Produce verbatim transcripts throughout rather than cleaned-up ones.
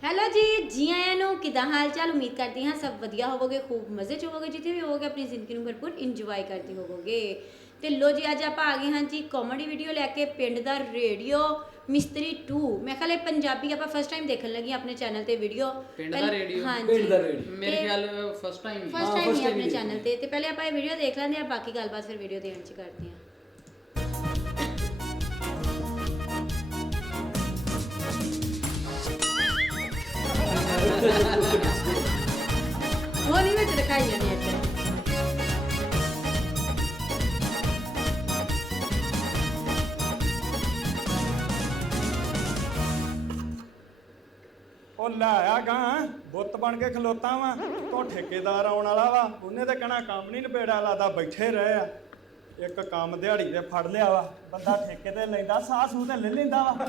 Hello ਜੀ, ਜੀ ਆਇਆਂ ਨੂੰ। ਕਿੱਦਾਂ ਹਾਲ ਚਾਲ? ਉਮੀਦ ਕਰਦੀ ਹਾਂ ਸਭ ਵਧੀਆ ਹੋਵੋਗੇ, ਖੂਬ ਮਜ਼ੇ 'ਚ ਹੋਵੋਗੇ, ਜਿੱਥੇ ਵੀ ਹੋਵੋਗੇ ਆਪਣੀ ਜ਼ਿੰਦਗੀ ਨੂੰ ਭਰਪੂਰ ਇੰਜੋਏ ਕਰਦੇ ਹੋਵੋਗੇ। ਤੇ ਲੋ ਜੀ, ਅੱਜ ਆਪਾਂ ਆ ਗਏ ਹਾਂ ਜੀ ਕਾਮੇਡੀ ਵੀਡੀਓ ਲੈ ਕੇ, ਪਿੰਡ ਦਾ ਰੇਡੀਓ ਮਿਸਤਰੀ ਟੂ। ਮੈਂ ਖਿਆਲ ਇਹ ਪੰਜਾਬੀ ਆਪਾਂ ਫਸਟ ਟਾਈਮ ਦੇਖਣ ਲੱਗੀ ਆਪਣੇ ਚੈਨਲ ਤੇ ਵੀਡੀਓ। ਪਿੰਡ ਦਾ ਰੇਡੀਓ ਹਾਂਜੀ, ਪਿੰਡ ਦਾ ਰੇਡੀਓ ਮੇਰੇ ਖਿਆਲ ਫਸਟ ਟਾਈਮ ਫਸਟ ਟਾਈਮ ਹੀ ਆਪਣੇ ਚੈਨਲ ਤੇ ਤੇ ਪਹਿਲੇ ਆਪਾਂ ਇਹ ਵੀਡੀਓ ਦੇਖ ਲੈਂਦੇ ਆ, ਬਾਕੀ ਗੱਲਬਾਤ ਫਿਰ ਵੀਡੀਓ ਦੇ ਅੰਤ 'ਚ ਕਰਦੇ ਹਾਂ। ਉਹ ਨਹੀਂ ਵਿੱਚ ਦਿਖਾਈ ਜਾਂਦੀ ਇੱਥੇ। ਉਹ ਲੈ ਆ ਗਾਂ ਬੁੱਤ ਬਣ ਕੇ ਖਲੋਤਾ ਵਾ ਤੋਂ ਠੇਕੇਦਾਰ ਆਉਣ ਵਾਲਾ ਵਾ। ਉਹਨੇ ਤਾਂ ਕਹਿਣਾ ਕੰਮ ਨਹੀਂ ਨਿਬੇੜਾ, ਲਾਦਾ ਬੈਠੇ ਰਹੇ ਆ। ਇੱਕ ਕੰਮ ਦਿਹਾੜੀ ਤੇ ਫੜ ਲਿਆ ਵਾ, ਬੰਦਾ ਠੇਕੇ ਤੇ ਲੈਂਦਾ, ਸਾਹ ਸੂਹ ਤੇ ਲੈ ਲੈਂਦਾ ਵਾ।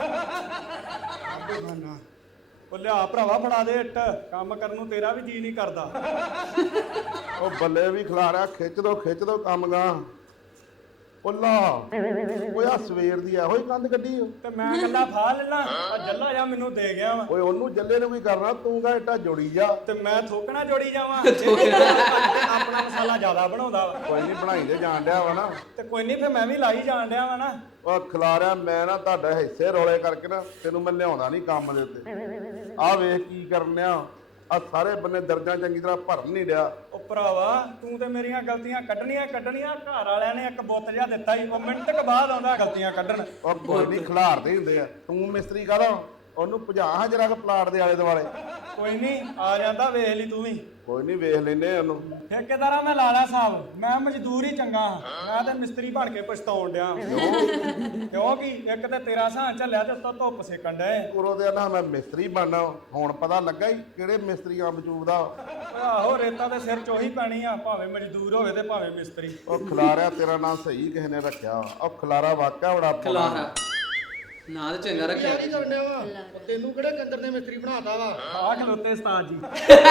ਉਹ ਲਿਆ ਭਰਾਵਾ ਫੜਾ ਦੇ ਇੱਟ, ਕੰਮ ਕਰਨ ਨੂੰ ਤੇਰਾ ਵੀ ਜੀ ਨਹੀਂ ਕਰਦਾ। ਉਹ ਬੱਲੇ ਵੀ ਖਿਲਾਰਿਆ, ਖਿੱਚ ਦੋ ਖਿੱਚ ਦੋ ਕੰਮ ਗਾਂ। ਉੱਲਾ ਓਏ ਆ ਸਵੇਰ ਦੀ ਇਹੋ ਹੀ ਕੰਧ ਕੱਢੀ ਓ। ਤੇ ਮੈਂ ਕਹਿੰਦਾ ਫਾ ਲੈਣਾ, ਆ ਜੱਲਾ ਜਾ ਮੈਨੂੰ ਦੇ ਗਿਆ ਵਾ। ਓਏ ਉਹਨੂੰ ਜੱਲੇ ਨੂੰ ਵੀ ਕਰਨਾ, ਤੂੰ ਕਾ ਇੱਟਾ ਜੋੜੀ ਜਾ। ਤੇ ਮੈਂ ਥੋਕਣਾ ਜੋੜੀ ਜਾਵਾਂ। ਆਪਣਾ ਮਸਾਲਾ ਜ਼ਿਆਦਾ ਬਣਾਉਂਦਾ ਵਾ। ਕੋਈ ਨਹੀਂ ਬਣਾਈ ਦੇ ਜਾਣ ਡਿਆ ਵਾ ਨਾ। ਤੇ ਕੋਈ ਨਹੀਂ, ਫਿਰ ਮੈਂ ਵੀ ਲਾਈ ਜਾਣ ਡਿਆ ਵਾ ਨਾ। ਉਹ ਖਿਲਾਰਿਆ ਮੈਂ ਨਾ ਤੁਹਾਡੇ ਹਿੱਸੇ ਰੋਲੇ ਕਰਕੇ ਨਾ ਤੈਨੂੰ ਮੈਂ ਲਿਆਉਂਦਾ ਨਹੀਂ ਕੰਮ ਦੇ ਉੱਤੇ। ਆਹ ਵੇਖ ਕੀ ਕਰਨਿਆ, ਆ ਸਾਰੇ ਬੰਨੇ ਦਰਜਾਂ ਚੰਗੀ ਤਰ੍ਹਾਂ ਭਰਨ ਨਹੀਂ ਡਿਆ। ਉਹ ਭਰਾਵਾ ਤੂੰ ਤੇ ਮੇਰੀਆਂ ਗਲਤੀਆਂ ਕੱਢਣੀਆਂ ਕੱਢਣੀਆਂ ਘਰ ਵਾਲਿਆਂ ਨੇ ਇੱਕ ਬੁੱਤ ਜਿਹਾ ਦਿੱਤਾ ਸੀ, ਉਹ ਮਿੰਟ ਕੁ ਬਾਅਦ ਆਉਂਦਾ ਗਲਤੀਆਂ ਕੱਢਣ। ਉਹ ਕੋਈ ਨਹੀਂ ਖਿਲਾਰਦੇ ਹੁੰਦੇ ਆ। ਤੂੰ ਮਿਸਤਰੀ ਕਾਹਦਾ, ਉਹਨੂੰ ਭਜਾ ਹਾਂ ਜਰਾ ਕੁ ਪਲਾਟ ਦੇ ਆਲੇ ਦੁਆਲੇ। ਕੋਈ ਨਹੀਂ ਆ ਜਾਂਦਾ, ਵੇਖ ਲਈ ਤੂੰ ਵੀ। ਕੋਈ ਨਹੀਂ ਵੇਖ ਲੈਨੇ ਉਹਨੂੰ। ਠੇਕੇਦਾਰਾਂ ਮੈਂ ਲਾਲਾ ਸਾਹਿਬ, ਮੈਂ ਮਜ਼ਦੂਰ ਹੀ ਚੰਗਾ ਹਾਂ, ਮੈਂ ਤੇ ਮਿਸਤਰੀ ਬਣ ਕੇ ਪਛਤਾਉਣ ਡਿਆ। ਕਿਉਂਕਿ ਇੱਕ ਤੇ ਤੇਰਾ ਸਾਂ ਝੱਲਿਆ ਤੇ ਉੱਤੋਂ ਧੁੱਪ ਸੇਕਣ ਡਏ। ਉਰੋਂ ਦੇ ਨਾ ਮੈਂ ਮਿਸਤਰੀ ਬਣਨਾ, ਹੁਣ ਪਤਾ ਲੱਗਾ ਹੀ ਕਿਹੜੇ ਮਿਸਤਰੀ ਅੰਬ ਚੂਪਦਾ। ਆਹੋ ਰੇਤਾ ਤੇ ਸਿਰ ਚ ਉਹੀ ਪੈਣੀ ਆ, ਭਾਵੇਂ ਮਜ਼ਦੂਰ ਹੋਵੇ ਤੇ ਭਾਵੇਂ ਮਿਸਤਰੀ। ਉਹ ਖਿਲਾਰਿਆ ਤੇਰਾ ਨਾਂ ਸਹੀ ਕਿਸੇ ਨੇ ਰੱਖਿਆ। ਉਹ ਖਿਲਾਰਾ ਵਾਕਿਆ ਬੜਾ ਖਲਾਰਾ ਨਾਂ ਤੇ ਚੰਗਾ ਰੱਖਿਆ। ਕੀ ਕਰਨ ਡਿਆ ਵਾ? ਤੈਨੂੰ ਕਿਹੜੇ ਕੰਦਰ ਨੇ ਮਿਸਤਰੀ ਬਣਾਤਾ ਵਾ? ਆ ਖਲੋਤੇ ਉਸਤਾਦ ਜੀ।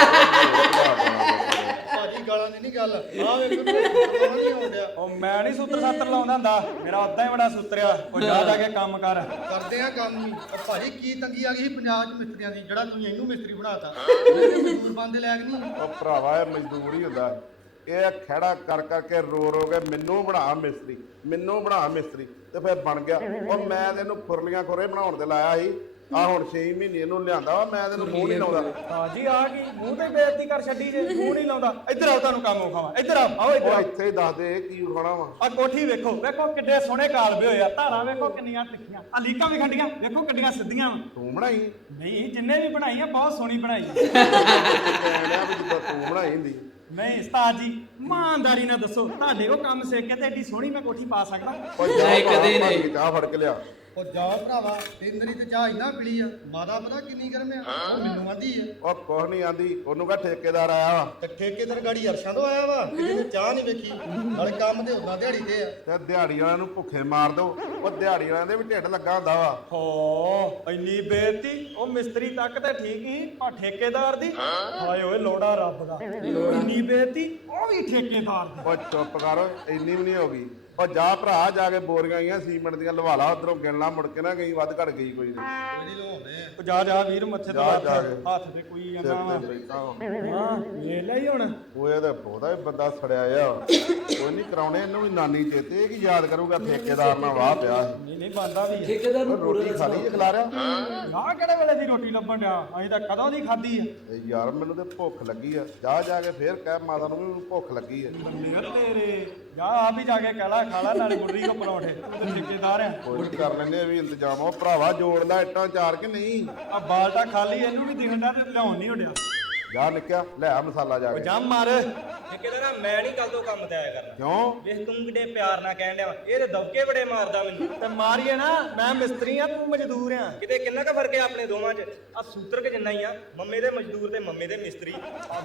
ਭਾਜੀ ਗਾਲਾਂ ਦੀ ਨਹੀਂ ਗੱਲ, ਆ ਵੇਖ ਨਹੀਂ ਆਉਂਦਿਆ। ਉਹ ਮੈਂ ਨਹੀਂ ਸੂਤਰ ਸਾਤਰ ਲਾਉਂਦਾ ਹੁੰਦਾ, ਮੇਰਾ ਉਦਾਂ ਹੀ ਬੜਾ ਸੂਤਰਿਆ। ਉਹ ਜਾ ਜਾ ਕੇ ਕੰਮ ਕਰ। ਕਰਦੇ ਆ ਕੰਮ ਹੀ। ਭਾਜੀ ਕੀ ਤੰਗੀ ਆ ਗਈ ਸੀ ਪੰਜਾਬ 'ਚ ਮਿਸਤਰੀਆਂ ਦੀ, ਜਿਹੜਾ ਤੁਸੀਂ ਇਹਨੂੰ ਮਿਸਤਰੀ ਬਣਾਤਾ? ਮਜ਼ਦੂਰ ਬੰਦੇ ਲੈਕ ਨਹੀਂ। ਉਹ ਭਰਾਵਾ ਇਹ ਮਜ਼ਦੂਰ ਹੀ ਹੁੰਦਾ। ਇਹ ਖੜਾ ਕਰ ਕਰਕੇ ਰੋ ਰੋ ਕੇ ਮੈਨੂੰ ਬਣਾ ਮਿਸਤਰੀ, ਮੈਨੂੰ ਬਣਾ ਮਿਸਤਰੀ, ਤੇ ਫਿਰ ਬਣ ਗਿਆ। ਉਹ ਮੈਂ ਤੈਨੂੰ ਖੁਰਲੀਆਂ ਖੁਰੇ ਬਣਾਉਣ ਤੇ ਲਾਇਆ ਸੀ, ਆ ਹੁਣ ਛੇ ਮਹੀਨੇ ਇਹਨੂੰ ਲਿਆਂਦਾ ਵਾ। ਮੈਂ ਤੈਨੂੰ ਮੂੰਹ ਨਹੀਂ ਲਾਉਂਦਾ। ਹਾਂ ਜੀ ਆ ਗਈ, ਮੂੰਹ ਤੇ ਬੇਇੱਜ਼ਤੀ ਕਰ ਛੱਡੀ ਜੇ, ਮੂੰਹ ਨਹੀਂ ਲਾਉਂਦਾ। ਇੱਧਰ ਆਓ, ਤੁਹਾਨੂੰ ਕੰਮ ਵਿਖਾਵਾਂ। ਇੱਧਰ ਆਓ, ਆਓ ਇੱਧਰ ਉਹ ਆਓ। ਇੱਥੇ ਹੀ ਦੱਸ ਦੇ ਕੀ ਉਖਾਣਾ ਵਾ। ਆ ਕੋਠੀ ਵੇਖੋ, ਵੇਖੋ ਕਿੱਡੇ ਸੋਹਣੇ ਕਾਲਵੇ ਹੋਏ ਆ, ਧਾਰਾਂ ਵੇਖੋ ਕਿੰਨੀਆਂ ਤਿੱਖੀਆਂ, ਆ ਲੀਕਾਂ ਵੀ ਖੰਡੀਆਂ ਵੇਖੋ ਕਿੱਡੀਆਂ ਸਿੱਧੀਆਂ ਵਾ। ਤੂੰ ਬਣਾਈ? ਨਹੀਂ, ਜਿੰਨੇ ਵੀ ਬਣਾਈ ਆ ਬਹੁਤ ਸੋਹਣੀ ਬਣਾਈ ਆ। ਕਹਿਣਿਆ ਵੀ ਜਿੱਦਾਂ ਤੂੰ ਬਣਾਈ ਹੁੰਦੀ। ਨਹੀਂ ਉਸਤਾਦ ਜੀ, ਇਮਾਨਦਾਰੀ ਨਾਲ ਦੱਸੋ, ਤੁਹਾਡੇ ਉਹ ਕੰਮ ਸਿੱਖ ਕੇ ਤੇ ਏਡੀ ਸੋਹਣੀ ਮੈਂ ਕੋਠੀ ਪਾ ਸਕਦਾ? ਉਹ ਜਾ ਨਹੀਂ, ਕਦੇ ਭਰਾ, ਨਹੀਂ। ਭਰ ਕੇ ਚਾਹ ਫੜ ਕੇ ਲਿਆ। ਉਹ ਜਾ ਭਰਾਵਾ, ਤੇਂਦਰੀ ਤੇ ਚਾਹ ਇੰਨਾ ਪੀਲੀ ਆ, ਮਾਦਾ ਪਤਾ ਕਿੰਨੀ ਗਰਮ ਆ। ਉਹ ਮੈਨੂੰ ਆਂਦੀ ਆ। ਉਹ ਕੁਛ ਨਹੀਂ ਆਂਦੀ, ਉਹਨੂੰ ਕਹ ਠੇਕੇਦਾਰ ਆਇਆ ਵਾ। ਤੇ ਠੇਕੇਦਾਰ ਗਾੜੀ ਅਰਸ਼ਾਂ ਤੋਂ ਆਇਆ ਵਾ, ਜਿਹਨੇ ਚਾਹ ਨਹੀਂ ਵੇਖੀ। ਨਾਲੇ ਕੰਮ ਤੇ ਉਦਾਂ ਦਿਹਾੜੀ ਤੇ ਆ। ਤੇ ਦਿਹਾੜੀ ਵਾਲਿਆਂ ਨੂੰ ਭੁੱਖੇ ਮਾਰ ਦੋ। ਉਹ ਦਿਹਾੜੀ ਵਾਲਿਆਂ ਦੇ ਵੀ ਢਿੱਡ ਲੱਗਾ ਹੁੰਦਾ ਵਾ। ਹੋ ਇੰਨੀ ਬੇਇੱਜ਼ਤੀ, ਉਹ ਮਿਸਤਰੀ ਤੱਕ ਤੇ ਠੀਕ ਹੀ, ਆ ਠੇਕੇਦਾਰ ਦੀ ਹਾਏ ਓਏ ਲੋੜਾ ਰੱਬ ਦਾ। ਇੰਨੀ ਬੇਇੱਜ਼ਤੀ, ਉਹ ਵੀ ਠੇਕੇਦਾਰ ਦੀ। ਉਹ ਚੁੱਪ ਕਰ ਓਏ, ਇੰਨੀ ਵੀ ਨਹੀਂ ਹੋ ਗਈ। ਉਹ ਜਾ ਭਰਾ, ਜਾ ਕੇ ਬੋਰੀਆਂ ਆਈਆਂ ਸੀਮੈਂਟ ਦੀਆਂ ਲਵਾ ਲਾ, ਉਧਰੋਂ ਗਿਣਨਾ, ਮੁੜ ਕੇ ਨਾ ਗਈ ਵੱਧ ਘੜ ਗਈ ਕੋਈ ਨਹੀਂ। ਕੋਈ ਨਹੀਂ ਲਵਾਉਂਦੇ ਆ। ਉਹ ਜਾ ਜਾ ਵੀਰ, ਮੱਥੇ ਤੇ ਜਾ, ਜਾ ਹੱਥ ਕੇ। ਹੱਥ ਤੇ ਕੋਈ ਸਿਰ ਜਾਂਦਾ ਵਾ। ਤੇ ਬੈਠਾ ਵਾ। ਹਾਂ ਵੇਖ ਲਈ ਹੁਣ। ਉਹ ਇਹਦਾ ਬਹੁਤਾ ਹੀ ਬੰਦਾ ਸੜਿਆ ਆ। ਕੋਈ ਨਹੀਂ ਕਰਾਉਣੇ ਇਹਨੂੰ ਵੀ ਨਾਨੀ ਚੇਤੇ, ਇਹ ਕੀ ਯਾਦ ਕਰੂਗਾ ਠੇਕੇਦਾਰ ਨਾਲ ਵਾਹ ਪਿਆ ਸੀ। ਨਹੀਂ ਨਹੀਂ ਬੰਦਾ ਵੀ ਠੇਕੇਦਾਰ ਉਹ ਰੋਟੀ ਖਾ ਲਈ ਖਿਲਾਰਿਆ। ਆਹ ਕਿਹੜੇ ਵੇਲੇ ਦੀ ਰੋਟੀ ਲੱਭਣ ਡਿਆ? ਅਸੀਂ ਤਾਂ ਕਦੋਂ ਦੀ ਖਾਧੀ ਆ। ਤੇ ਯਾਰ ਮੈਨੂੰ ਤੇ ਭੁੱਖ ਲੱਗੀ ਆ। ਜਾ ਜਾ ਕੇ ਫੇਰ ਕਹਿ ਮਾਤਾ ਨੂੰ ਵੀ ਮੈਨੂੰ ਭੁੱਖ ਲੱਗੀ ਆ। ਬੰਦੇ ਆ ਤੇਰੇ, ਜਾ ਆ ਵੀ ਜਾ ਕੇ ਕਹਿਲਾ ਖਾ ਲਾ, ਨਾਲੇ ਗੁੱਡੀ ਕੋ ਪਰੌਂਠੇ। ਤੂੰ ਤੇ ਠੇਕੇਦਾਰ ਆ। ਕੋਈ ਨੀ ਕਰ ਲੈਂਦੇ ਆ ਵੀ ਇੰਤਜ਼ਾਮ। ਉਹ ਭਰਾਵਾ ਜੋੜ ਲੈ ਇੱਟਾਂ ਚਾਰ ਕੇ ਨਹੀਂ। ਆ ਬਾਲਟਾ ਖਾਲੀ, ਇਹਨੂੰ ਵੀ ਦਿਖਣ ਡਿਆ ਤੇ ਲਿਆਉਣ ਨਹੀਂ ਉੱਡਿਆ। ਜਾ ਨਿੱਕਿਆ ਲੈ ਆ ਮਸਾਲਾ ਜਾ ਉਹ ਕੇ। ਜਾ ਮਾਰ। ਠੇਕੇਦਾਰ ਮੈਂ ਨਹੀਂ ਕੱਲ ਤੋਂ ਕੰਮ ਤੇ ਆਇਆ ਕਰਨਾ। ਕਿਉਂ? ਵੇਖ ਤੂੰ ਕਿੱਡੇ ਪਿਆਰ ਨਾਲ ਕਹਿਣ ਡਿਆ ਵਾ, ਇਹ ਤੇ ਦਬਕੇ ਬੜੇ ਮਾਰਦਾ ਮੈਨੂੰ। ਤੇ ਮਾਰੀਏ ਨਾ, ਮੈਂ ਮਿਸਤਰੀ ਆ, ਤੂੰ ਮਜ਼ਦੂਰ ਆ। ਕਿਤੇ ਕਿੰਨਾ ਕੁ ਫਰਕ ਹੈ ਆਪਣੇ ਦੋਵਾਂ 'ਚ? ਆ ਸੂਤਰ ਕੇ ਜਿੰਨਾ ਹੀ ਆ, ਮੰਮੇ ਦੇ ਮਜ਼ਦੂਰ ਤੇ ਮੰਮੇ ਦੇ ਮਿਸਤਰੀ।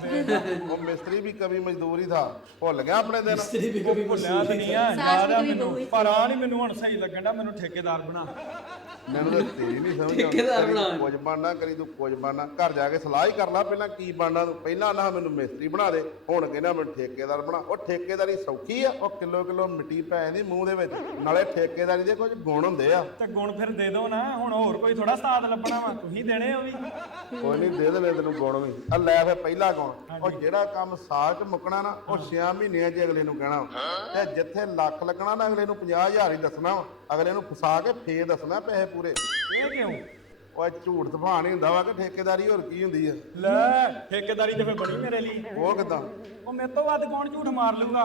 ਉਹ ਮਿਸਤਰੀ ਵੀ ਕਵੀ ਮਜ਼ਦੂਰ ਹੀ ਥਾ। ਭੁੱਲ ਗਿਆ ਆਪਣੇ ਦਿਨ। ਉਹ ਭੁੱਲਿਆ ਤੇ ਨਹੀਂ ਆ, ਸਾਸ ਯਾਦ ਆ ਵੀ ਮੈਨੂੰ, ਬਹੁ ਹੀ ਪਰ ਆ ਨਹੀਂ ਮੈਨੂੰ ਹੁਣ ਸਹੀ ਲੱਗਣ ਡਿਆ। ਮੈਨੂੰ ਠੇਕੇਦਾਰ ਬਣਾ। ਮੈਨੂੰ ਤਾਂ ਤੇਰੀ ਨਹੀਂ ਸਮਝ ਆਉਂਦੀ। ਠੇਕੇਦਾਰ ਕਦੀ ਬਣਾ। ਤੂੰ ਕੁਝ ਬਣਨਾ, ਕਰੀ ਤੂੰ ਕੁਝ ਬਣਨਾ। ਘਰ ਜਾ ਕੇ ਸਲਾਹ ਹੀ ਕਰ ਲਾ ਪਹਿਲਾਂ ਕੀ ਬਣਨਾ ਤੂੰ। ਪਹਿਲਾਂ ਨਾ ਮੈਨੂੰ ਮਿਸਤਰੀ ਬਣਾ ਦੇ, ਹੁਣ ਕਹਿੰਦਾ ਮੈਨੂੰ ਠੇਕੇਦਾਰ ਬਣਾ। ਉਹ ਠੇਕੇਦਾਰੀ ਸੌਖੀ ਆ? ਉਹ ਕਿਲੋ ਕਿਲੋ ਮਿੱਟੀ ਪੈ ਜਾਂਦੀ ਮੂੰਹ ਦੇ ਵਿੱਚ। ਨਾਲੇ ਠੇਕੇਦਾਰੀ ਦੇ ਕੁਝ ਗੁਣ ਹੁੰਦੇ ਆ। ਤੇ ਗੁਣ ਫਿਰ ਦੇ ਦਿਓ ਨਾ, ਹੁਣ ਹੋਰ ਕੋਈ ਥੋੜਾ ਸਾਥ ਲੱਭਣਾ ਵਾ, ਤੁਸੀਂ ਦੇਣੇ ਉਹ ਵੀ। ਕੋਈ ਨਹੀਂ ਦੇ ਦੇਣੇ ਤੈਨੂੰ ਗੁਣ ਵੀ। ਆ ਲੈ ਫਿਰ ਪਹਿਲਾ ਗੁਣ, ਉਹ ਜਿਹੜਾ ਕੰਮ ਸਾਲ ਚ ਮੁੱਕਣਾ ਨਾ ਉਹ ਛੇ ਮਹੀਨਿਆਂ ਚ ਅਗਲੇ ਨੂੰ ਕਹਿਣਾ ਵਾ। ਤੇ ਜਿੱਥੇ ਲੱਖ ਲੱਗਣਾ ਨਾ ਅਗਲੇ ਨੂੰ ਪੰਜਾਹ ਹਜ਼ਾਰ ਹੀ ਦੱਸਣਾ ਵਾ। ਅਗਲੇ ਨੂੰ ਫਸਾ ਕੇ ਫੇਰ ਦੱਸਣਾ ਪੈਸੇ ਪੂਰੇ। ਇਹ ਕਿਉਂ? ਉਹ ਝੂਠ ਤੂਫਾਨ ਹੀ ਹੁੰਦਾ ਵਾ ਕਿ ਠੇਕੇਦਾਰੀ ਹੋਰ ਕੀ ਹੁੰਦੀ ਆ? ਲੈ ਠੇਕੇਦਾਰੀ ਤੇ ਫਿਰ ਬਣੀ ਮੇਰੇ ਲਈ। ਉਹ ਕਿੱਦਾਂ? ਉਹ ਮੇਰੇ ਤੋਂ ਵੱਧ ਕੌਣ ਝੂਠ ਮਾਰ ਲੂਗਾ?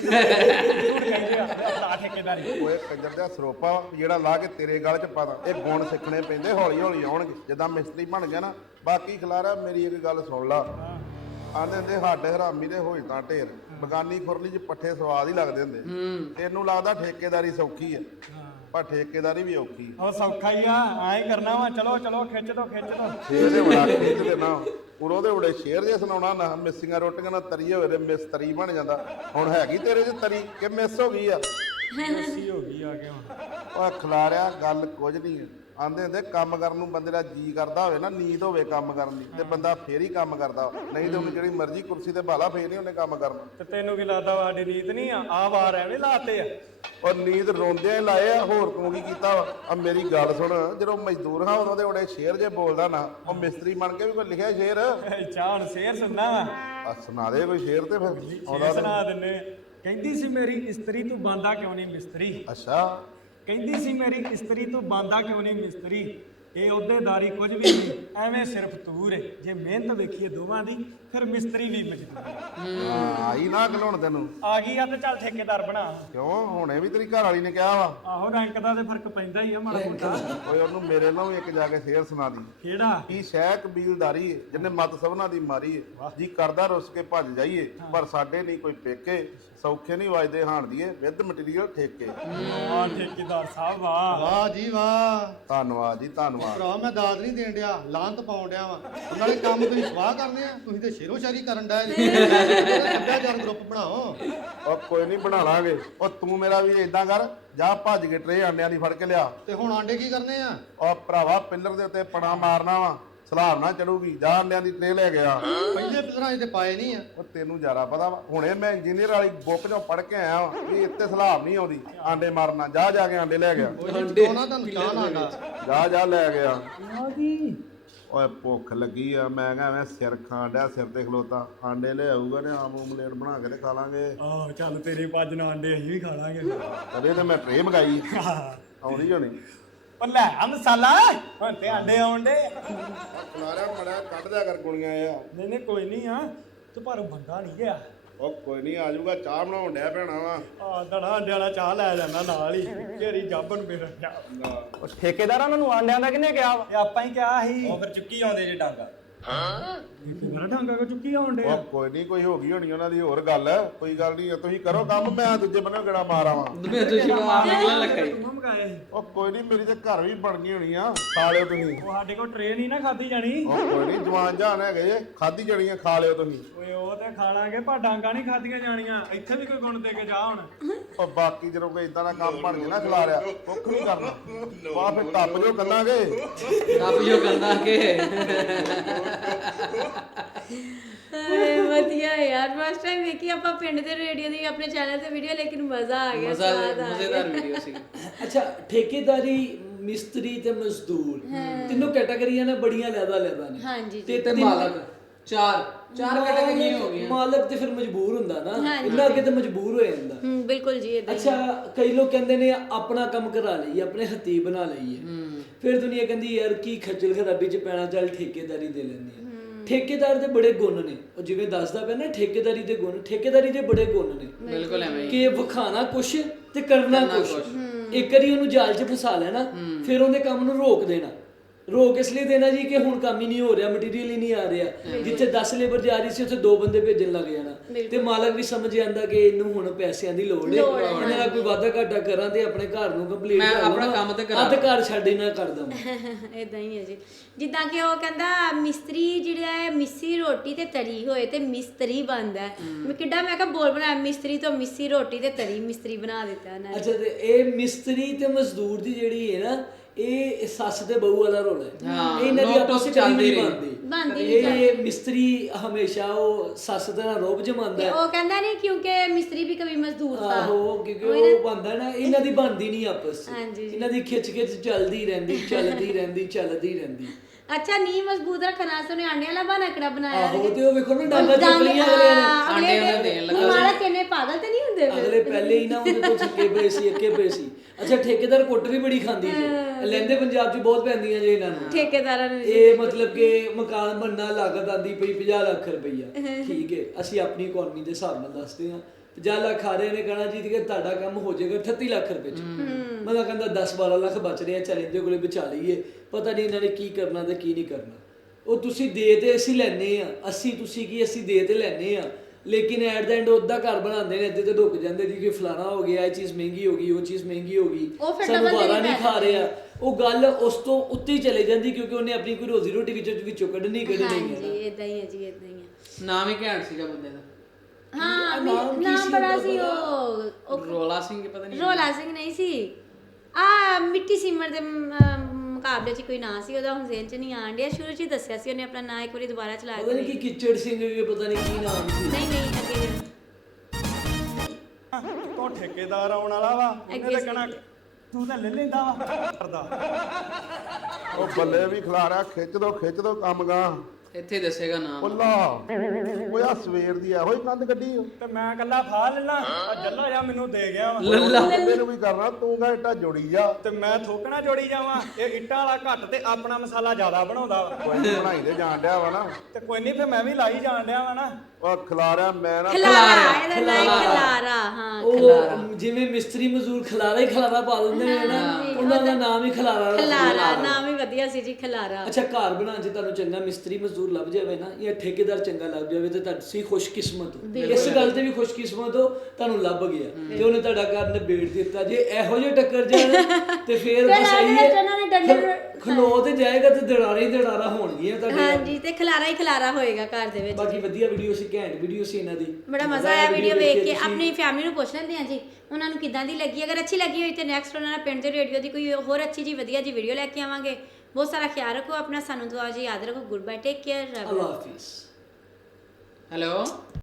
ਝੂਠ ਕਹਿੰਦੇ ਆ ਲਾ ਠੇਕੇਦਾਰੀ। ਓਏ ਕੰਜਰ ਦਾ ਸਰੋਪਾ ਵਾ ਜਿਹੜਾ ਲਾ ਕੇ ਤੇਰੇ ਗਲ ਚ ਪਾਦਾ। ਇਹ ਗੁਣ ਸਿੱਖਣੇ ਪੈਂਦੇ, ਹੌਲੀ ਹੌਲੀ ਆਉਣਗੇ। ਜਿੱਦਾਂ ਮਿਸਤਰੀ ਬਣ ਗਿਆ ਨਾ। ਬਾਕੀ ਖਲਾਰਾ ਮੇਰੀ ਇੱਕ ਗੱਲ ਸੁਣ ਲਾ। ਆਂਦੇ ਹੁੰਦੇ ਸਾਡੇ ਹਰਾਮੀ ਦੇ ਹੋਈ ਤਾਂ ਢੇਰ, ਬਗਾਨੀ ਖੁਰਲੀ ਚ ਪੱਠੇ ਸਵਾਦ ਹੀ ਲੱਗਦੇ ਹੁੰਦੇ। ਤੈਨੂੰ ਲੱਗਦਾ ਠੇਕੇਦਾਰੀ ਸੌਖੀ ਆ, ਪਰ ਠੇਕੇਦਾਰੀ ਵੀ ਔਖੀ। ਉਹ ਸੌਖਾ ਹੀ ਆ, ਐਂ ਕਰਨਾ ਵਾ। ਚਲੋ ਚਲੋ ਖਿੱਚ ਦੋ ਖਿੱਚ ਦੋ। ਸ਼ੇਰ ਦੇ ਬੜਾ ਖਿੱਚ ਦੇਣਾ ਉਰੋਂ ਦੇ ਬੜੇ ਸ਼ੇਰ ਜੇ ਸੁਣਾਉਣਾ ਨਾ। ਮਿਸੀਆਂ ਰੋਟੀਆਂ ਨਾਲ ਤਰੀ ਹੋਵੇ ਤੇ ਮਿਸਤਰੀ ਬਣ ਜਾਂਦਾ। ਹੁਣ ਹੈਗੀ ਤੇਰੇ ਚ ਤਰੀ ਕਿ ਮਿਸ ਹੋ ਗਈ ਆ? ਮਿੱਸੀ ਹੋ ਗਈ ਆ ਕੇ ਹੁਣ। ਉਹ ਖਲਾਰਿਆ ਗੱਲ ਕੁਝ ਨਹੀਂ ਹੈ। ਆਂਦੇ ਹੁੰਦੇ ਕੰਮ ਕਰਨ ਨੂੰ ਬੰਦੇ ਦਾ ਜੀ ਕਰਦਾ ਹੋਵੇ ਨਾ, ਨੀਂਦ ਹੋਵੇ ਕੰਮ ਕਰਨ ਦੀ, ਤੇ ਬੰਦਾ ਫੇਰ ਹੀ ਕੰਮ ਕਰਦਾ। ਨਹੀਂ ਤੇ ਉਹਨੂੰ ਜਿਹੜੀ ਮਰਜ਼ੀ ਕੁਰਸੀ ਤੇ ਭਾਲਾ ਫੇਰ ਨਹੀਂ ਉਹਨੇ ਕੰਮ ਕਰਨਾ। ਤੇ ਤੈਨੂੰ ਕੀ ਲੱਗਦਾ ਵਾ ਸਾਡੀ ਨੀਤ ਨਹੀਂ ਆ? ਆ ਵਾਰ ਐਵੇਂ ਲਾਤੇ ਆ। ਉਹ ਨੀਂਦ ਰੋਂਦਿਆਂ ਹੀ ਲਾਏ ਆ, ਹੋਰ ਤੂੰ ਕੀ ਕੀਤਾ ਵਾ? ਆ ਮੇਰੀ ਗੱਲ ਸੁਣ, ਜਦੋਂ ਮਜ਼ਦੂਰ ਹਾਂ ਉਦੋਂ ਦੇ ਬੜੇ ਸ਼ੇਰ ਜੇ ਬੋਲਦਾ ਨਾ। ਉਹ ਮਿਸਤਰੀ ਬਣ ਕੇ ਵੀ ਕੋਈ ਲਿਖਿਆ ਸ਼ੇਰ? ਚਾਹ ਹੁਣ ਸ਼ੇਰ ਸੁਣਨਾ ਵਾ। ਆ ਸੁਣਾ ਦੇ ਕੋਈ ਸ਼ੇਰ ਤੇ ਫਿਰ ਸ਼ੇਰ ਸੁਣਾ ਦਿੰਨੇ। ਕਹਿੰਦੀ ਸੀ ਮੇਰੀ ਇਸਤਰੀ ਤੂੰ ਬਾਂਦਾ ਕਿਉਂ ਨਹੀਂ ਮਿਸਤਰੀ। ਅੱਛਾ। ਕਹਿੰਦੀ ਸੀ ਮੇਰੀ ਇਸਤਰੀ ਤੂੰ ਬਾਂਦਾ ਕਿਉਂ ਨਹੀਂ ਮਿਸਤਰੀ। ਇਹ ਅਹੁਦੇਦਾਰੀ ਕੁਝ ਵੀ ਨਹੀਂ, ਐਵੇਂ ਸਿਰਫ ਤੂਰ ਏ। ਜੇ ਮਿਹਨਤ ਵੇਖੀਏ ਦੋਵਾਂ ਦੀ ਫਿਰ ਮਿਸਤਰੀ ਵੀ ਮਜ਼ਦੂਰ। ਆਈ ਨਾ ਘਲਾਉਣ ਤੈਨੂੰ। ਆ ਗਈ ਆ ਤੇ ਚੱਲ ਠੇਕੇਦਾਰ ਬਣਾ। ਕਿਉਂ ਹੁਣੇ ਵੀ ਤੇਰੀ ਘਰ ਵਾਲੀ ਨੇ ਕਿਹਾ ਵਾ? ਆਹੋ ਰੈਂਕ ਦਾ ਤੇ ਫਰਕ ਪੈਂਦਾ ਹੀ ਆ ਮਾੜਾ ਮੋਟਾ। ਓਏ ਉਹਨੂੰ ਮੇਰੇ ਨਾਲ ਵੀ ਇੱਕ ਜਾ ਕੇ ਸ਼ੇਰ ਸੁਣਾ ਦੀ। ਕਿਹੜਾ? ਕੀ ਸ਼ਹਿ ਕਬੀਲਦਾਰੀ ਏ ਜਿਹਨੇ ਮਤ ਸਭਨਾ ਦੀ ਮਾਰੀ ਏ। ਜੀ ਕਰਦਾ ਰੁੱਸ ਕੇ ਭੱਜ ਜਾਈਏ, ਪਰ ਸਾਡੇ ਨਹੀਂ ਕੋਈ ਪੇਕੇ। ਸੌਖੇ ਨਹੀਂ ਵਜਦੇ ਹਾਣ ਦੀਏ ਵਿਦ ਮਟੀਰੀਅਲ ਠੇਕੇ। ਵਾਹ ਠੇਕੇਦਾਰ ਸਾਹਿਬ ਵਾਹ। ਵਾਹ ਜੀ ਵਾਹ। ਧੰਨਵਾਦ ਜੀ ਧੰਨਵਾਦ। ਭਰਾ ਮੈਂ ਦਾਦ ਨਹੀਂ ਦੇਣ ਡਿਆ, ਲਾਂਤ ਪਾਉਣ ਡਿਆ ਵਾ। ਨਾਲੇ ਕੰਮ ਤੁਸੀਂ ਸਵਾਹ ਕਰਦੇ ਆ, ਤੁਸੀਂ ਤੇ ਸ਼ੇਰੋ ਸ਼ਾਇਰੀ ਕਰਨ ਡਿਆ ਜੀ। ਸੱਭਿਆਚਾਰ ਗਰੁੱਪ ਬਣਾਓ। ਉਹ ਕੋਈ ਨਹੀਂ ਬਣਾ ਲਾਂਗੇ। ਉਹ ਤੂੰ ਮੇਰਾ ਵੀ ਏਦਾਂ ਕਰ, ਜਾ ਭੱਜ ਕੇ ਟਰੇ ਆਂਡਿਆਂ ਦੀ ਫੜ ਕੇ ਲਿਆ। ਤੇ ਹੁਣ ਆਂਡੇ ਕੀ ਕਰਨੇ ਆ? ਉਹ ਭਰਾਵਾ ਪਿੱਲਰ ਦੇ ਉੱਤੇ ਪਣਾ ਮਾਰਨਾ ਵਾ, ਸਲਾਬ ਨਾ ਚੜੂਗੀ। ਜਾ ਆਂਡਿਆਂ ਦੀ ਟਰੇ ਲੈ ਗਿਆ। ਪਹਿਲੇ ਪਿਲਰਾਂ ਤੇ ਪਾਏ ਨਹੀਂ ਆ। ਉਹ ਤੈਨੂੰ ਜ਼ਿਆਦਾ ਪਤਾ ਵਾ। ਹੁਣੇ ਮੈਂ ਇੰਜੀਨੀਅਰ ਵਾਲੀ ਬੁੱਕ ਚੋਂ ਪੜ੍ਹ ਕੇ ਆਇਆ ਵਾਂ ਵੀ ਇੱਥੇ ਸਲਾਬ ਨਹੀਂ ਆਉਂਦੀ ਆਂਡੇ ਮਾਰਨਾ। ਜਾ ਜਾ ਕੇ ਆਂਡੇ ਲੈ ਗਿਆ। ਉਹਨਾਂ ਤੁਹਾਨੂੰ ਚਾਹ ਨਾ ਆਂਦਾ। ਜਾ ਜਾ ਲੈ ਗਿਆ। ਓਏ ਭੁੱਖ ਲੱਗੀ ਆ, ਮੈਂ ਕਿਹਾ ਐਵੇਂ ਸਿਰ ਖਾਣ ਡਿਆ, ਸਿਰ ਤੇ ਖਲੋਤਾ। ਆਂਡੇ ਲੈ ਆਊਗਾ ਨੇ ਆਮ ਓਮਲੇਟ ਬਣਾ ਕੇ ਤੇ ਖਾ ਲਾਂਗੇ। ਆਹ ਚੱਲ ਤੇਰੀ ਭੱਜ ਨਾਲ ਆਂਡੇ ਅਸੀਂ ਵੀ ਖਾ ਲਾਂਗੇ। ਕਦੇ ਤੇ ਮੈਂ ਟਰੇ ਮਗਾਈ ਆਉਂਦੀ ਹੋਣੀ। ਉਹ ਲੈ ਆ ਮਸਾਲਾ ਹੁਣ ਤੇ ਆਂਡੇ ਆਉਂਦੇ। ਖਲਾਰਿਆ ਮੜਿਆ ਕੱਢ ਦਿਆ ਕਰ ਗੋਲੀਆਂ ਆ। ਨਹੀਂ ਨਹੀਂ ਕੋਈ ਨਹੀਂ ਆ, ਤੂੰ ਪਰ ਬੰਦਾ ਨਹੀਂ ਗਿਆ। ਉਹ ਕੋਈ ਨਹੀਂ ਆ ਜਾਊਗਾ, ਚਾਹ ਬਣਾਉਣ ਡਿਆ ਭੈਣਾ ਵਾ। ਆ ਦੜਾ ਆਂਡੇ ਵਾਲਾ ਚਾਹ ਲੈ ਜਾਂਦਾ ਨਾਲ ਹੀ। ਤੇਰੀ ਜਾਬਨ ਮੇਰਾ ਉਹ ਠੇਕੇਦਾਰਾਂ ਨੂੰ ਆਂਡਿਆਂ ਦਾ ਕਿਹਨੇ ਕਿਹਾ ਵਾ? ਇਹ ਆਪਾਂ ਹੀ ਕਿਹਾ ਸੀ। ਉਹ ਫਿਰ ਚੁੱਕੀ ਆਉਂਦੇ ਜੇ ਡਾਂਗਾ। ਮੇਰਾ ਢਾਂਗਾ ਕੋ ਚੁੱਕੀ ਆਉਂਦੇ ਆ। ਉਹ ਕੋਈ ਨਹੀਂ, ਕੋਈ ਹੋ ਗਈ ਹੋਣੀ ਉਹਨਾਂ ਦੀ ਹੋਰ ਗੱਲ। ਕੋਈ ਗੱਲ ਨਹੀਂ, ਤੁਸੀਂ ਕਰੋ ਕੰਮ, ਮੈਂ ਦੂਜੇ ਬੰਨੇ ਗੜਾ ਮਾਰਾਂ ਵਾ। ਮੈਂ ਤੁਸੀਂ ਆਪ ਨਿਕਲਣ ਲੱਗਾ ਈ। ਤੂੰ ਮਗਾਏ ਸੀ। ਉਹ ਕੋਈ ਨਹੀਂ, ਮੇਰੀ ਤੇ ਘਰ ਵੀ ਬਣ ਗਈ ਹੋਣੀ ਆ, ਖਾ ਲਿਓ ਤੁਸੀਂ। ਉਹ ਸਾਡੇ ਕੋਲ ਟ੍ਰੇਨ ਹੀ ਨਾ ਖਾਦੀ ਜਾਣੀ। ਉਹ ਕੋਈ ਨਹੀਂ, ਜਵਾਨ ਜਾਨ ਹੈਗੇ ਜੇ, ਖਾਦੀ ਜਣੀਆਂ ਖਾ ਲਿਓ ਤੁਸੀਂ। ਓਏ ਉਹ ਤੇ ਖਾ ਲਾਂਗੇ, ਪਰ ਡਾਂਗਾ ਨਹੀਂ ਖਾਦੀਆਂ ਜਾਣੀਆਂ। ਇੱਥੇ ਵੀ ਕੋਈ ਗੁਣ ਦੇ ਕੇ ਜਾ ਹੁਣ। ਉਹ ਬਾਕੀ ਜਦੋਂ ਕੋਈ ਇਦਾਂ ਦਾ ਕੰਮ ਬਣ ਜੇ ਨਾ ਖਿਲਾਰਿਆ, ਕੁੱਖ ਨਹੀਂ ਕਰਨਾ। ਵਾਹ ਫਿਰ ਟੱਪ ਜੋ ਕੰਨਾਂਗੇ। ਰੱਬ ਜੋ ਕਹਿੰਦਾ ਕਿ ਅਰੇ ਵਧੀਆ ਯਾਰ, ਫਸਟ ਟਾਈਮ ਵੇਖੀ ਆਪਾਂ ਪਿੰਡ ਦੇ ਰੇਡੀਓ ਦੀ ਆਪਣੇ ਚੈਨਲ ਤੇ ਵੀਡੀਓ, ਲੇਕਿਨ ਮਜ਼ਾ ਆ ਗਿਆ, ਮਜ਼ਾ ਸਵਾਦ ਆ ਮਜ਼ੇਦਾਰ ਗਿਆ। ਵੀਡੀਓ ਸੀ। ਅੱਛਾ ਠੇਕੇਦਾਰੀ, ਮਿਸਤਰੀ ਤੇ ਮਜ਼ਦੂਰ ਤਿੰਨੋਂ ਕੈਟਾਗਰੀਆਂ ਨੇ, ਬੜੀਆਂ ਲੈਦਾ ਲੈਦਾ ਨੇ। ਹਾਂਜੀ ਤੇ ਤੇ ਤਿੰਨ- ਮਾਲਕ ਚਾਰ ਚਾਰ ਕੈਟਾਗਰੀਆਂ ਹੋ ਗਈਆਂ। ਮਾਲਕ ਤੇ ਫਿਰ ਮਜਬੂਰ ਹੁੰਦਾ ਨਾ, ਹਾਂਜੀ। ਇੰਨਾ ਅੱਗੇ ਤੇ ਮਜਬੂਰ ਹੋ ਜਾਂਦਾ। ਹੂੰ ਬਿਲਕੁਲ ਜੀ ਇਦਾਂ। ਅੱਛਾ ਕਈ ਲੋਕ ਕਹਿੰਦੇ ਨੇ ਆਪਣਾ ਕੰਮ ਕਰਾ ਲਈਏ, ਆਪਣੇ ਹੱਥੀਂ ਬਣਾ ਲਈਏ। ਫਿਰ ਦੁਨੀਆ ਕਹਿੰਦੀ ਯਾਰ ਕੀ ਖੱਜਲ ਖਰਾਬੀ ਚ ਪੈਣਾ, ਚੱਲ ਠੇਕੇਦਾਰੀ ਦੇ ਲੈਂਦੇ ਆ। ਠੇਕੇਦਾਰ ਦੇ ਬੜੇ ਗੁਣ ਨੇ, ਉਹ ਜਿਵੇਂ ਦੱਸਦਾ ਪਿਆ ਨਾ ਠੇਕੇਦਾਰੀ ਦੇ ਗੁਣ, ਠੇਕੇਦਾਰੀ ਦੇ ਬੜੇ ਗੁਣ ਨੇ। ਬਿਲਕੁਲ ਐਵੇਂ ਹੀ। ਕਿ ਵਿਖਾਣਾ ਕੁਛ ਤੇ ਕਰਨਾ ਕੁਛ। ਇੱਕ ਵਾਰੀ ਉਹਨੂੰ ਜਾਲ 'ਚ ਫਸਾ ਲੈਣਾ, ਫਿਰ ਉਹਦੇ ਕੰਮ ਨੂੰ ਰੋਕ ਦੇਣਾ। ਰੋਕ ਇਸ ਲਈ ਦੇਣਾ ਜੀ ਕਿ ਹੁਣ ਕੰਮ ਹੀ ਨਹੀਂ ਹੋ ਰਿਹਾ, ਮਟੀਰੀਅਲ ਹੀ ਨਹੀਂ ਆ ਰਿਹਾ। ਜਿੱਥੇ ਦਸ ਲੇਬਰ ਜਾ ਰਹੀ ਸੀ ਉੱਥੇ ਦੋ ਬੰਦੇ ਭੇਜਣ ਲੱਗ ਜਾਣਾ। ਤੇ ਮਾਲਕ ਵੀ ਸਮਝ ਜਾਂਦਾ ਕਿ ਇਹਨੂੰ ਹੁਣ ਪੈਸਿਆਂ ਦੀ ਲੋੜ ਹੈ, ਇਹਨਾਂ ਦਾ ਕੋਈ ਵਾਧਾ ਘਾਟਾ ਕਰਾਂ ਤੇ ਆਪਣੇ ਘਰ ਨੂੰ ਕੰਪਲੀਟ ਮੈਂ ਕਰ ਆਪਣਾ ਕੰਮ ਤੇ ਕਰਾਂ। ਅੱਧ ਘਰ ਛੱਡ ਹੀ ਨਾ ਕਰ ਦਵਾਂ। ਇਦਾਂ ਹੀ ਹੈ ਜੀ। ਜਿੱਦਾਂ ਕਿ ਉਹ ਕਹਿੰਦਾ ਮਿਸਤਰੀ ਜਿਹੜਾ ਹੈ, ਮਿੱਸੀ ਰੋਟੀ ਤੇ ਤਰੀ ਹੋਏ ਤੇ ਮਿਸਤਰੀ ਬਣਦਾ। ਮੈਂ ਕਿੱਡਾ ਮੈਂ ਕਿਹਾ ਬੋਲ ਬਣਾਇਆ, ਮਿਸਤਰੀ ਤੋਂ ਮਿੱਸੀ ਰੋਟੀ ਤੇ ਤਰੀ ਮਿਸਤਰੀ ਬਣਾ ਦਿੱਤਾ ਉਹਨਾਂ ਨੇ। ਅੱਛਾ ਤੇ ਇਹ ਮਿਸਤਰੀ ਤੇ ਮਜ਼ਦੂਰ ਦੀ ਜਿਹੜੀ ਹੈ ਨਾ, ਇਹ ਸੱਸ ਤੇ ਬਹੂ ਵਾਲਾ ਰੋਲ ਹੈ। ਹਾਂ, ਇਹ ਇਹਨਾਂ ਦੀ ਨੋਕ ਆਪਸ ਟੋਕ ਵਿੱਚ ਚੱਲਦੀ ਨਹੀਂ ਰਹੀ। ਬਣਦੀ। ਬਣਦੀ ਇਹ ਇਹ ਮਿਸਤਰੀ ਹਮੇਸ਼ਾ ਉਹ ਸੱਸ ਦਾ ਨਾਲ ਰੋਬ ਜਮਾਉਂਦਾ ਤੇ ਹੈ। ਉਹ ਕਹਿੰਦਾ ਨਹੀਂ ਕਿਉਂਕਿ ਮਿਸਤਰੀ ਵੀ ਕभी ਮਜ਼ਦੂਰ था। ਆਹੋ ਕਿਉਂਕਿ ਉਹੀ ਨਾ। ਉਹ ਬੰਦਾ ਨਾ ਇਹਨਾਂ ਦੀ ਬਣਦੀ ਨਹੀਂ ਆਪਸ 'ਚ। ਹਾਂਜੀ ਜੀ। ਇਹਨਾਂ ਦੀ ਖਿੱਚ ਖਿੱਚ ਚੱਲਦੀ ਰਹਿੰਦੀ ਚੱਲਦੀ ਰਹਿੰਦੀ ਚੱਲਦੀ ਰਹਿੰਦੀ। ਅੱਛਾ ਨੀ ਮਜ਼ਬੂਤ ਰੱਖਣਾ ਸੀ ਉਹਨੇ ਆਂਡਿਆਂ ਵਾਲਾ ਬਹਾਨਾ ਕਿਹੜਾ ਬਣਾਇਆ ਆਹੋ ਤੇ ਉਹ ਵੇਖੋ ਨਾ ਡਾਂਗਾ ਚੁੱਕ ਲਈਆਂ ਅਗਲੇ ਨੇ। ਆਂਡੇ ਉਹਨਾਂ ਦੇਣ ਲੱਗਾ ਸੀ। ਮਾਲਕ ਕਿੰਨੇ ਪਾਗਲ ਤੇ ਨਹੀਂ ਹੁੰਦੇ ਫਿਰ? ਅਗਲੇ ਪਹਿਲੇ ਹੀ ਨਾ ਉਹਦੇ ਤੋਂ ਥੱਕੇ ਪਏ ਸੀ ਅੱਕੇ ਪਏ ਸੀ। ਅੱਛਾ ਠੇਕੇਦਾਰ ਕੁੱਟ ਵੀ ਬੜੀ ਖਾਂਦੀ ਜੇ ਲੈਂਦੇ ਪੰਜਾਬ 'ਚ ਬਹੁਤ ਪੈਂਦੀਆਂ ਜੇ ਇਹਨਾਂ ਨੂੰ। ਠੇਕੇਦਾਰਾਂ ਨੂੰ ਇਹ ਮਤਲਬ ਕਿ ਮਕਾਨ ਬਣਨਾ ਲਾਗਤ ਆਂਦੀ ਪਈ ਪੰਜਾਹ ਲੱਖ ਰੁਪਈਆ। ਠੀਕ ਹੈ ਅਸੀਂ ਆਪਣੀ ਇਕਨੋਮੀ ਦੇ ਹਿਸਾਬ ਨਾਲ ਦੱਸਦੇ ਹਾਂ। ਪੰਜਾਹ ਲੱਖ ਆ ਰਹੇ ਨੇ ਕਹਿਣਾ ਜੀ ਕਿ ਤੁਹਾਡਾ ਕੰਮ ਹੋ ਜਾਏਗਾ ਅਠੱਤੀ ਲੱਖ ਰੁਪਏ 'ਚ। ਮੈਂ ਕਹਿੰਦਾ ਦਸ ਬਾਰਾਂ ਲੱਖ ਬਚ ਰਹੇ ਆ ਚੱਲ ਇਹਦੇ ਕੋਲੇ ਬਚਾ ਲਈਏ। ਪਤਾ ਨਹੀਂ ਇਹਨਾਂ ਨੇ ਕੀ ਕਰਨਾ ਤੇ ਕੀ ਨਹੀਂ ਕਰਨਾ। ਉਹ ਤੁਸੀਂ ਦੇ ਤੇ ਅਸੀਂ ਲੈਨੇ ਆ ਅਸੀਂ ਤੁਸੀਂ ਕੀ ਅਸੀਂ ਦੇ ਤੇ ਲੈਨੇ ਆ ਲੇਕਿਨ ਐਟ ਦਾ ਐਂਡ ਉਹਦਾ ਘਰ ਬਣਾਉਂਦੇ ਨੇ ਅੱਧੇ ਤੇ ਢੁੱਕ ਜਾਂਦੇ ਜੀ ਕਿ ਫਲਾਣਾ ਹੋ ਗਿਆ ਇਹ ਚੀਜ਼ ਮਹਿੰਗੀ ਹੋ ਗਈ ਉਹ ਚੀਜ਼ ਮਹਿੰਗੀ ਹੋ ਗਈ ਉਹ ਫਿਰ ਸਾਨੂੰ double ਵਾਰਾ ਦੇ ਨਹੀਂ ਪੈਸੇ ਖਾ ਰਿਹਾ। ਉਹ ਗੱਲ ਉਸ ਤੋਂ ਉੱਤੇ ਹੀ ਚਲੇ ਜਾਂਦੀ ਕਿਉਂਕਿ ਉਹਨੇ ਆਪਣੀ ਕੋਈ ਰੋਜ਼ੀ ਰੋਟੀ ਵਿੱਚੋਂ ਵਿੱਚੋਂ ਕੱਢਣੀ ਕੱਢਣੀ ਹੈ ਹਾਂਜੀ ਇਦਾਂ ਹੀ ਹੈ ਜੀ ਇਦਾਂ ਹੀ ਹੈ। ਨਾਮ ਹੀ ਘੈਂਟ ਸੀਗਾ ਬੰਦੇ ਦਾ। ਹਾਂ ਨਾਮ ਕੀ ਨਾਮ ਸੀ ਬੜਾ ਉਹਦਾ ਸੀ ਪਤਾ? ਉਹ ਉਹ ਰੋਲਾ ਸਿੰਘ ਪਤਾ ਨਹੀਂ। ਰੋਲਾ ਸਿੰਘ ਨਹੀਂ ਸੀ ਆ ਮਿੱਟੀ ਸਿਮਰ ਦੇ ਮ- ਮੁਕਾਬਲੇ 'ਚ ਕੋਈ ਨਾਂ ਸੀ ਉਹਦਾ ਹੁਣ ਜ਼ਿਹਨ 'ਚ ਨਹੀਂ ਆਣ ਡਿਆ। ਸ਼ੁਰੂ 'ਚ ਹੀ ਦੱਸਿਆ ਸੀ ਉਹਨੇ ਆਪਣਾ ਨਾਂ ਇੱਕ ਵਾਰੀ ਦੁਬਾਰਾ ਚਲਾ ਪਤਾ ਨਹੀਂ ਕਿ ਕਿਚੜ ਸਿੰਘ ਵੀ ਪਤਾ ਨਹੀਂ ਕੀ ਨਾਮ ਸੀ। ਨਹੀਂ ਨਹੀਂ ਅੱਗੇ ਤੋਂ ਠੇਕੇਦਾਰ ਆਉਣ ਵਾਲਾ ਵਾ ਉਹਨੇ ਅੱਗੇ ਤਾਂ ਸੀ। ਕਹਿਣਾ ਤੂੰ ਤਾਂ ਲੈ ਲੈਂਦਾ ਵਾ ਕਰਦਾ। ਉਹ ਬੱਲੇ ਵੀ ਖਿਲਾਰਿਆ ਖਿੱਚ ਦੋ ਖਿੱਚ ਦੋ ਕੰਮ ਗਾ ਇੱਥੇ ਦੱਸੇਗਾ ਨਾਮ। ਉੱਲਾ ਓਏ ਆ ਸਵੇਰ ਦੀ ਇਹੋ ਹੀ ਕੰਧ ਕੱਢੀ ਓ। ਤੇ ਮੈਂ ਕੱਲਾ ਫਾ ਲੈਣਾ ਆ ਜੱਲਾ ਜਾ ਮੈਨੂੰ ਦੇ ਗਿਆ ਵਾ ਲੱਲਾ ਬੱਲੇ ਨੂੰ ਵੀ ਕਰਨਾ ਤੂੰ ਗਾ ਇੱਟਾ ਜੋੜੀ ਜਾ ਤੇ ਮੈਂ ਥੋਕਣਾ ਜੋੜੀ ਜਾਵਾਂ। ਇਹ ਇੱਟਾਂ ਵਾਲਾ ਘੱਟ ਤੇ ਆਪਣਾ ਮਸਾਲਾ ਜ਼ਿਆਦਾ ਬਣਾਉਂਦਾ ਵਾ। ਕੋਈ ਨੀ ਬਣਾਈ ਦੇ ਜਾਣ ਡਿਆ ਵਾ ਨਾ ਤੇ ਕੋਈ ਨਹੀਂ ਫੇ ਮੈਂ ਵੀ ਲਾਈ ਜਾਣ ਡਿਆ ਵਾ ਨਾ। ਉਹ ਖਿਲਾਰਿਆ ਮੈਂ ਨਾ ਖਲਾਰਾ ਇਹਦਾ ਨਾਂ ਹੀ ਖਲਾਰਾ ਹਾਂ ਉਹ ਜਿਵੇਂ ਮਿਸਤਰੀ ਮਜ਼ਦੂਰ ਖਲਾਰਾ ਹੀ ਖਲਾਰਾ ਪਾ ਦਿੰਦੇ ਨੇ ਨਾ ਉਹਨਾਂ ਦਾ ਨਾਮ ਹੀ ਖਲਾਰਾ ਰੱਖ ਦਿੰਦੇ ਨੇ। ਖਲਾਰਾ ਨਾਮ ਹੀ ਵਧੀਆ ਸੀ ਜੀ ਖਲਾਰਾ। ਅੱਛਾ ਘਰ ਬਣਾਉਣ 'ਚ ਤੁਹਾਨੂੰ ਚੰਗਾ ਮਿਸਤਰੀ ਮਜ਼ਦੂਰ ਲੱਭ ਜਾਵੇ ਨਾ ਜਾਂ ਠੇਕੇਦਾਰ ਚੰਗਾ ਲੱਭ ਜਾਵੇ ਤੇ ਤੁਸੀਂ ਖੁਸ਼ਕਿਸਮਤ ਹੋ। ਇਸ ਗੱਲ ਤੇ ਵੀ ਖੁਸ਼ਕਿਸਮਤ ਹੋ ਤੁਹਾਨੂੰ ਲੱਭ ਗਿਆ ਤੇ ਉਹਨੇ ਤੁਹਾਡਾ ਘਰ ਨਿਬੇੜ ਦਿੱਤਾ। ਜੇ ਇਹੋ ਜਿਹੇ ਟੱਕਰ ਜਾਣ ਤੇ ਫੇਰ ਫਿਰ ਬਸ ਇਹਦੇ ਇਹੀ ਵਿੱਚ ਉਹਨਾਂ ਨੇ ਡੰਡੇ ਹੈ ਖਲੋ ਤੇ ਜਾਏਗਾ ਤੇ ਦੜਾਰਾ ਹੀ ਦੜਾਰਾ ਹੋਣਗੀਆਂ ਤੁਹਾਡੇ। ਹਾਂਜੀ ਤੇ ਖਲਾਰਾ ਹੀ ਖਲਾਰਾ ਹੋਏਗਾ ਘਰ ਦੇ ਵਿੱਚ। ਬਾਕੀ ਵਧੀਆ ਵੀਡੀਓ ਸੀ ਘੈਂਟ ਵੀਡੀਓ ਸੀ ਇਹਨਾਂ ਦੀ ਬੜਾ ਮਜ਼ਾ ਆਇਆ ਵੀਡੀਓ ਵੇਖ ਕੇ। ਤੁਸੀਂ- ਆਪਣੀ ਫੈਮਿਲੀ ਨੂੰ ਪੁੱਛ ਲੈਂਦੇ ਆ ਜੀ ਉਹਨਾਂ ਨੂੰ ਕਿੱਦਾਂ ਦੀ ਲੱਗੀ। ਅਗਰ ਅੱਛੀ ਲੱਗੀ ਹੋਈ ਤੇ ਨੈਕਸਟ ਉਹਨਾਂ ਨਾਲ ਪਿੰਡ ਦੇ ਰੇਡੀਓ ਦੀ ਕੋਈ ਹੋਰ ਅੱਛੀ ਜੀ ਵਧੀਆ ਜੀ ਵੀਡੀਓ ਲੈ ਕੇ ਆਵਾਂਗੇ। ਬਹੁਤ ਸਾਰਾ ਖਿਆਲ ਰੱਖੋ ਆਪਣਾ। ਸਾਨੂੰ ਦੁਆ ਜੀ ਯਾਦ ਰੱਖੋ। Good bye take care. ਅੱਲਾਹ ਹਾਫਿਜ਼। ਹੈਲੋ